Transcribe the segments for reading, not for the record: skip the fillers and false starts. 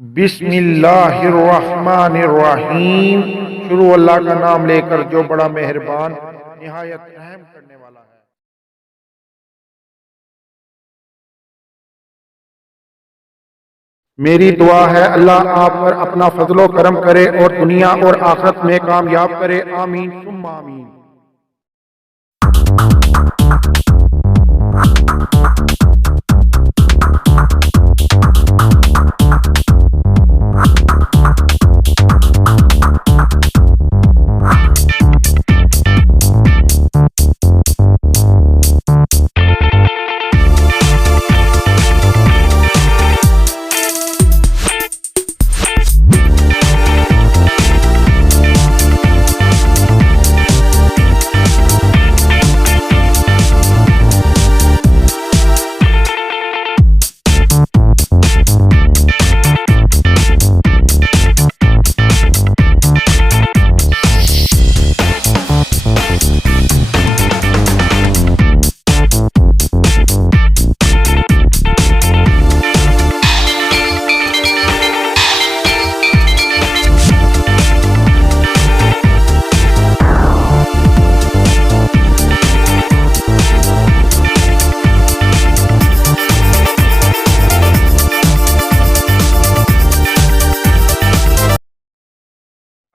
बिस्मिल्लाहिर्रहमानिर्रहीम। शुरू अल्लाह का नाम लेकर जो बड़ा मेहरबान निहायत रहम करने वाला है। मेरी दुआ है अल्लाह आप पर अपना फजलो करम करे और दुनिया और आखिरत में कामयाब करे। आमीन सुम्मा आमीन।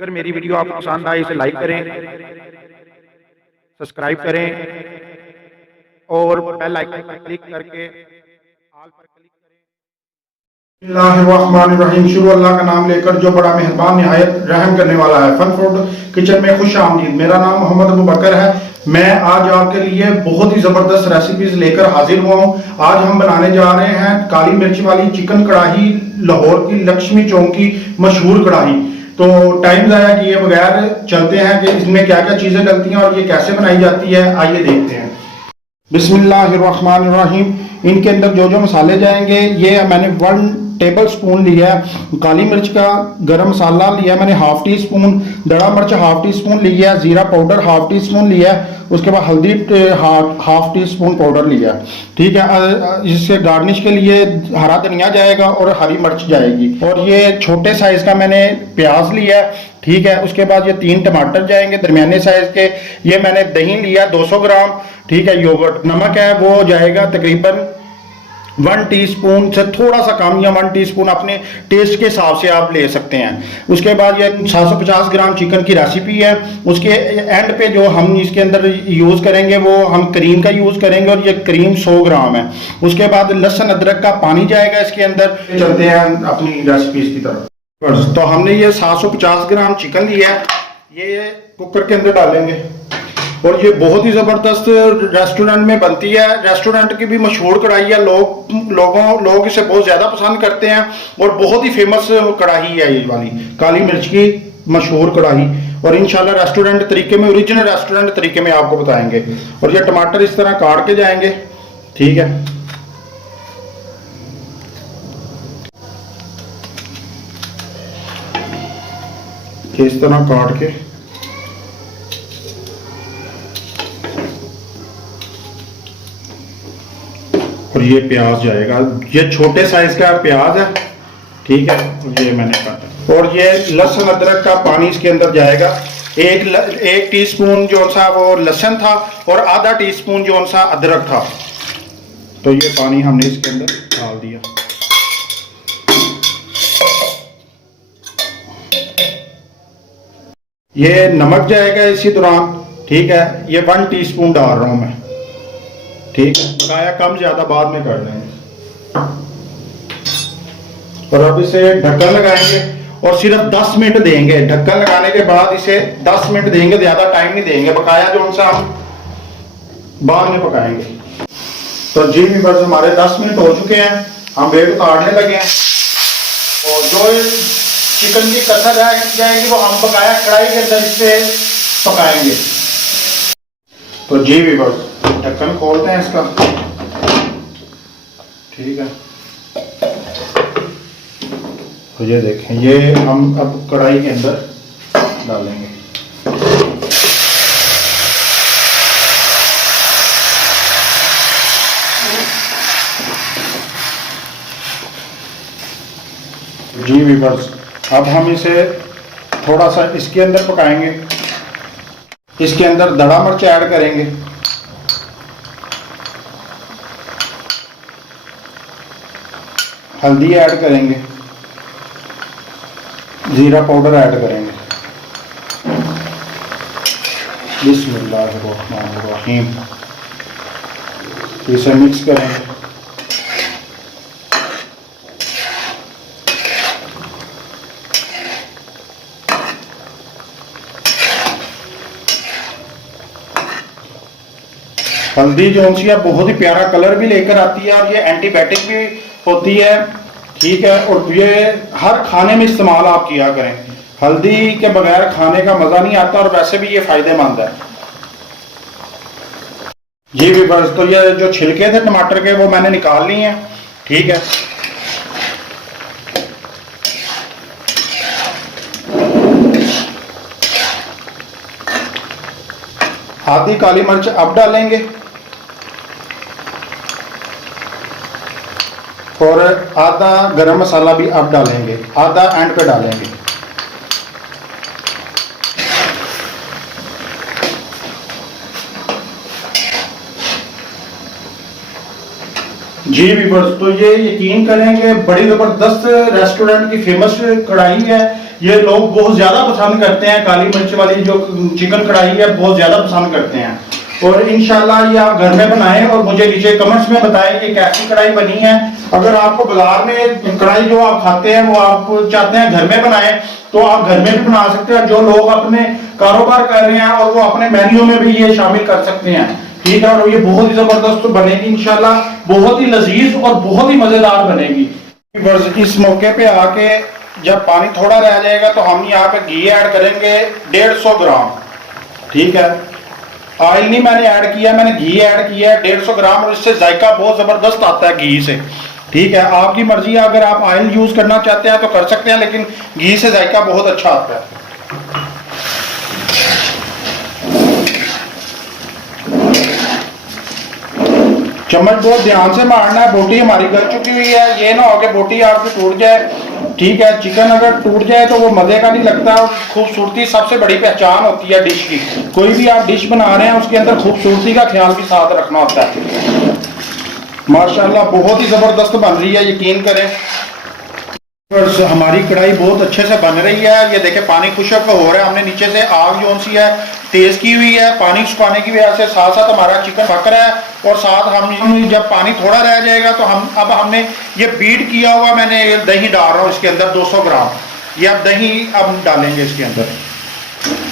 अगर मेरी वीडियो आपको पसंद आए इसे लाइक करें, सब्सक्राइब करें और बेल आइकन पर क्लिक करके ऑल पर क्लिक करें। बिस्मिल्लाहिर्रहमानिर्रहीम। शुरू अल्लाह का नाम लेकर जो बड़ा मेहरबान निहायत रहम करने वाला है। फन फूड किचन में खुश आमदीद। मेरा नाम मोहम्मद अबू बकर है। मैं आज आपके लिए बहुत ही जबरदस्त रेसिपीज लेकर हाजिर हुआ हूँ। आज हम बनाने जा रहे हैं काली मिर्च वाली चिकन कढ़ाई, लाहौर की लक्ष्मी चौक की मशहूर कढ़ाई। तो टाइम ज़ाया किए बगैर चलते हैं कि इसमें क्या क्या चीज़ें डलती हैं और ये कैसे बनाई जाती है, आइए देखते हैं। बिस्मिल्लाहिर्रहमानिर्रहीम। इनके अंदर जो जो मसाले जाएंगे, ये मैंने 1 टेबल स्पून लिया है काली मिर्च का, गरम मसाला लिया मैंने हाफ टी स्पून, दड़ा मिर्च हाफ टी स्पून लिया, जीरा पाउडर हाफ टी स्पून लिया, उसके बाद हल्दी हाफ टी स्पून पाउडर लिया। ठीक है। इससे गार्निश के लिए हरा धनिया जाएगा और हरी मिर्च जाएगी। और ये छोटे साइज का मैंने प्याज लिया। ठीक है। उसके बाद ये 3 टमाटर जाएंगे दरमियाने साइज के। ये मैंने दही लिया 200 ग्राम। ठीक है। योगर्ट, नमक है वो जाएगा तकरीबन 1 टीस्पून से थोड़ा सा कम या 1 टीस्पून, अपने टेस्ट के हिसाब से आप ले सकते हैं। उसके बाद ये 750 ग्राम चिकन की रेसिपी है। उसके एंड पे जो हम इसके अंदर यूज़ करेंगे वो हम क्रीम का यूज़ करेंगे और ये क्रीम 100 ग्राम है। उसके बाद लहसुन अदरक का पानी जाएगा इसके अंदर। चलते हैं अपनी रेसिपीज की तरफ। तो हमने ये 750 ग्राम चिकन लिया है, ये कुकर के अंदर डालेंगे और ये बहुत ही ज़बरदस्त रेस्टोरेंट में बनती है। रेस्टोरेंट की भी मशहूर कढ़ाई है। लोग इसे बहुत ज़्यादा पसंद करते हैं और बहुत ही फेमस कढ़ाई है ये वाली काली मिर्च की मशहूर कढ़ाई। और इंशाल्लाह रेस्टोरेंट तरीके में, ओरिजिनल रेस्टोरेंट तरीके में आपको बताएंगे। और ये टमाटर इस तरह काट के जाएंगे। ठीक है। इस तरह काट के और ये प्याज जाएगा, ये छोटे साइज का प्याज है। ठीक है। ये मैंने काटा और ये लहसुन अदरक का पानी इसके अंदर जाएगा। एक टीस्पून जो सा वो लहसुन था और आधा टीस्पून जो सा अदरक था। तो ये पानी हमने इसके अंदर डाल दिया। ये नमक जाएगा इसी दौरान। ठीक है। ये 1 टीस्पून डाल रहा हूं मैं। ठीक है। बकाया कम ज्यादा बाद में कर देंगे। और अब इसे ढक्कन लगाएंगे और सिर्फ 10 मिनट देंगे। ढक्कन लगाने के बाद इसे 10 मिनट देंगे, ज्यादा टाइम नहीं देंगे। बकाया जो सा हम बाद में पकाएंगे। तो जी व्यूअर्स, हमारे 10 मिनट हो चुके हैं, हम वेट उतारने लगे हैं। और जो चिकन की कसर जाएगी वो हम बकाया कढ़ाई के अंदर इसे पकाएंगे। तो जी व्यूअर्स, ढक्कन खोलते हैं इसका। ठीक है। तो ये देखें, ये हम अब कढ़ाई के अंदर डालेंगे। जी वीवर्स, अब हम इसे थोड़ा सा इसके अंदर पकाएंगे। इसके अंदर दड़ा मिर्च ऐड करेंगे, हल्दी ऐड करेंगे, ज़ीरा पाउडर ऐड करेंगे। बिस्मिल्लाहिर्रहमानिर्रहीम। इसे मिक्स करेंगे। हल्दी जो सी है बहुत ही प्यारा कलर भी लेकर आती है और ये एंटीबायोटिक भी होती है, ठीक है। और ये हर खाने में इस्तेमाल आप किया करें, हल्दी के बगैर खाने का मज़ा नहीं आता और वैसे भी ये फायदेमंद है। जी भी बस, तो ये जो छिलके थे टमाटर के वो मैंने निकाल लिए हैं, ठीक है। आधी काली मिर्च अब डालेंगे और आधा गरम मसाला भी अब डालेंगे, आधा एंड पे डालेंगे। जी व्यूअर्स, तो ये यकीन करेंगे बड़ी ज़बरदस्त रेस्टोरेंट की फेमस कढ़ाई है। ये लोग बहुत ज़्यादा पसंद करते हैं, काली मिर्च वाली जो चिकन कढ़ाई है बहुत ज़्यादा पसंद करते हैं। और इंशाल्लाह ये आप घर में बनाएं और मुझे नीचे कमेंट्स में बताएं कि कैसी कढ़ाई बनी है। अगर आपको बाजार में कढ़ाई जो आप खाते हैं वो आप चाहते हैं घर में बनाएं तो आप घर में भी बना सकते हैं। जो लोग अपने कारोबार कर रहे हैं और वो अपने मेन्यू में भी ये शामिल कर सकते हैं, ठीक है। और ये बहुत ही जबरदस्त बनेगी इंशाल्लाह, बहुत ही लजीज और बहुत ही मजेदार बनेगी। इस मौके पे आके जब पानी थोड़ा रह जाएगा तो हम यहाँ पे घी ऐड करेंगे 150 ग्राम, ठीक है। ऑयल नहीं मैंने ऐड किया, मैंने घी ऐड किया है 150 ग्राम और इससे जायका बहुत जबरदस्त आता है घी से, ठीक है। आपकी मर्जी है, अगर आप ऑयल यूज करना चाहते हैं तो कर सकते हैं, लेकिन घी से जायका बहुत अच्छा आता है। चम्मच बहुत ध्यान से मारना है, बोटी हमारी गल चुकी हुई है, ये ना हो कि बोटी आपकी टूट जाए, ठीक है। चिकन अगर टूट जाए तो वो मजे का नहीं लगता। खूबसूरती सबसे बड़ी पहचान होती है डिश की। कोई भी आप डिश बना रहे हैं उसके अंदर खूबसूरती का ख्याल भी साथ रखना होता है। माशाल्लाह बहुत ही जबरदस्त बन रही है, यकीन करें। हमारी कढ़ाई बहुत अच्छे से बन रही है। ये देखे पानी खुशक हो रहा है, हमने नीचे से आग जो सी है तेज की हुई है पानी सुखाने की वजह से। साथ साथ हमारा चिकन पक रहा है और साथ हम जब पानी थोड़ा रह जाएगा तो हमने ये बीट किया हुआ, मैंने दही डाल रहा हूँ इसके अंदर 200 ग्राम। ये अब दही अब डालेंगे इसके अंदर।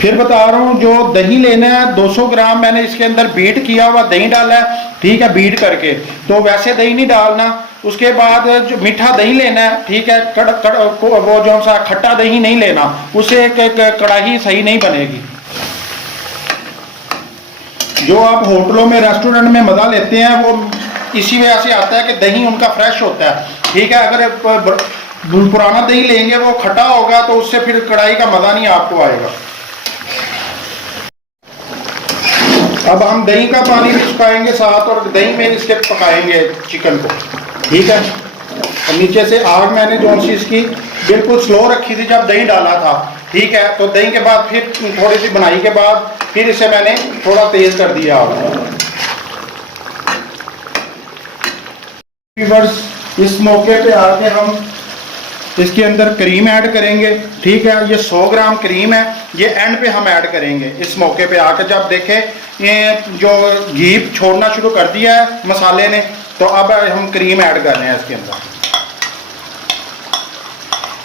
फिर बता रहा हूँ, जो दही लेना है 200 ग्राम मैंने इसके अंदर बीट किया हुआ दही डाला है, ठीक है, बीट करके। तो वैसे दही नहीं डालना। उसके बाद जो मीठा दही लेना है, ठीक है, वो जो सा खट्टा दही नहीं लेना, उससे कढ़ाई सही नहीं बनेगी। जो आप होटलों में रेस्टोरेंट में मजा लेते हैं वो इसी वजह से आता है कि दही उनका फ्रेश होता है, ठीक है। अगर पुराना दही लेंगे वो खट्टा होगा तो उससे फिर कढ़ाई का मजा नहीं आपको आएगा। अब हम दही का पानी भी सुखाएंगे साथ और दही में इसके पकाएंगे चिकन को, ठीक है। और नीचे से आग मैंने जो सी इसकी बिल्कुल स्लो रखी थी जब दही डाला था, ठीक है। तो दही के बाद फिर थोड़ी सी बनाई के बाद फिर इसे मैंने थोड़ा तेज कर दिया। इस मौके पे आके हम इसके अंदर क्रीम ऐड करेंगे, ठीक है। ये 100 ग्राम क्रीम है, ये एंड पे हम ऐड करेंगे इस मौके पे आके। जब देखें ये जो घी छोड़ना शुरू कर दिया है मसाले ने, तो अब हम क्रीम ऐड कर रहे हैं इसके अंदर।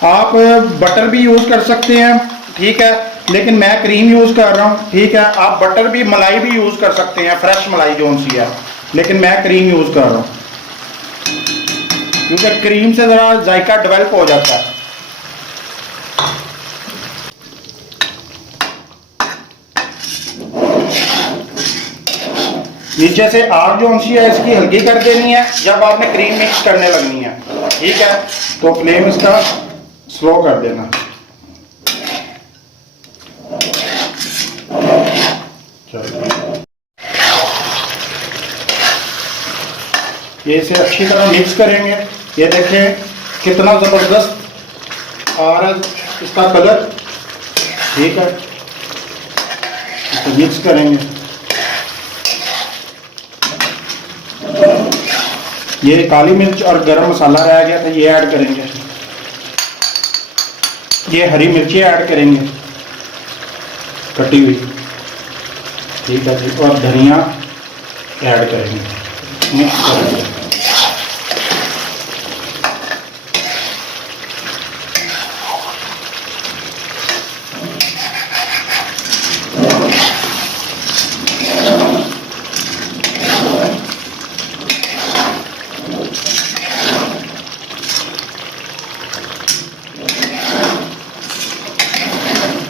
आप बटर भी यूज कर सकते हैं, ठीक है, लेकिन मैं क्रीम यूज कर रहा हूँ, ठीक है। आप बटर भी मलाई भी यूज कर सकते हैं, फ्रेश मलाई जो सी है, लेकिन मैं क्रीम यूज कर रहा हूँ क्योंकि क्रीम से जरा जायका डेवलप हो जाता है। नीचे से आग जो सी है इसकी हल्की कर देनी है जब आपने क्रीम मिक्स करने लगनी है, ठीक है। तो फ्लेम इसका स्लो कर देना। ये इसे अच्छी तरह मिक्स करेंगे। ये देखें कितना ज़बरदस्त आ रहा है इसका कलर, ठीक है। इसको मिक्स करेंगे। ये काली मिर्च और गरम मसाला रह गया था, ये ऐड करेंगे। ये हरी मिर्ची ऐड करेंगे कटी हुई, ठीक है जी। और धनिया ऐड करेंगे, मिक्स करेंगे।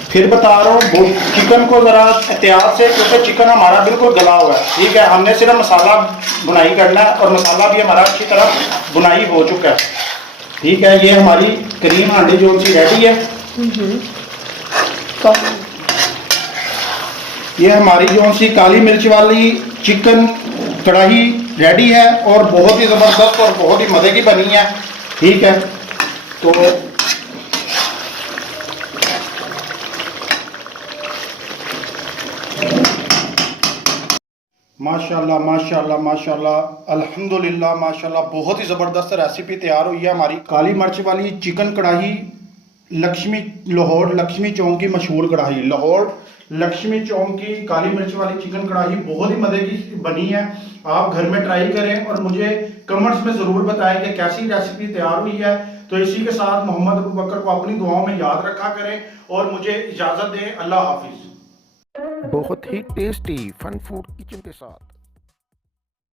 फिर बता रहा हूँ चिकन को ज़रा एहतियात से, क्योंकि चिकन हमारा बिल्कुल गला हुआ है, ठीक है। हमने सिर्फ मसाला बुनाई करना है और मसाला भी हमारा अच्छी तरह बुनाई हो चुका है, ठीक है। ये हमारी करीम हांडी जो सी रेडी है। ये हमारी जो सी काली मिर्च वाली चिकन कढ़ाई रेडी है और बहुत ही ज़बरदस्त और बहुत ही मज़े की बनी है, ठीक है। तो माशाल्लाह माशाल्लाह माशाल्लाह अल्हम्दुलिल्लाह माशाल्लाह, बहुत ही ज़बरदस्त रेसिपी तैयार हुई है हमारी काली मिर्च वाली चिकन कढ़ाई। लाहौर लक्ष्मी चौक की मशहूर कढ़ाई, लाहौर लक्ष्मी चौक की काली मिर्च वाली चिकन कढ़ाई बहुत ही मज़े की बनी है। आप घर में ट्राई करें और मुझे कमेंट्स में ज़रूर बताएं कि कैसी रेसिपी तैयार हुई है। तो इसी के साथ मोहम्मद अबू बकर को अपनी दुआओं में याद रखा करें और मुझे इजाज़त दें। अल्लाह हाफिज़। बहुत ही टेस्टी फन फूड किचन के साथ।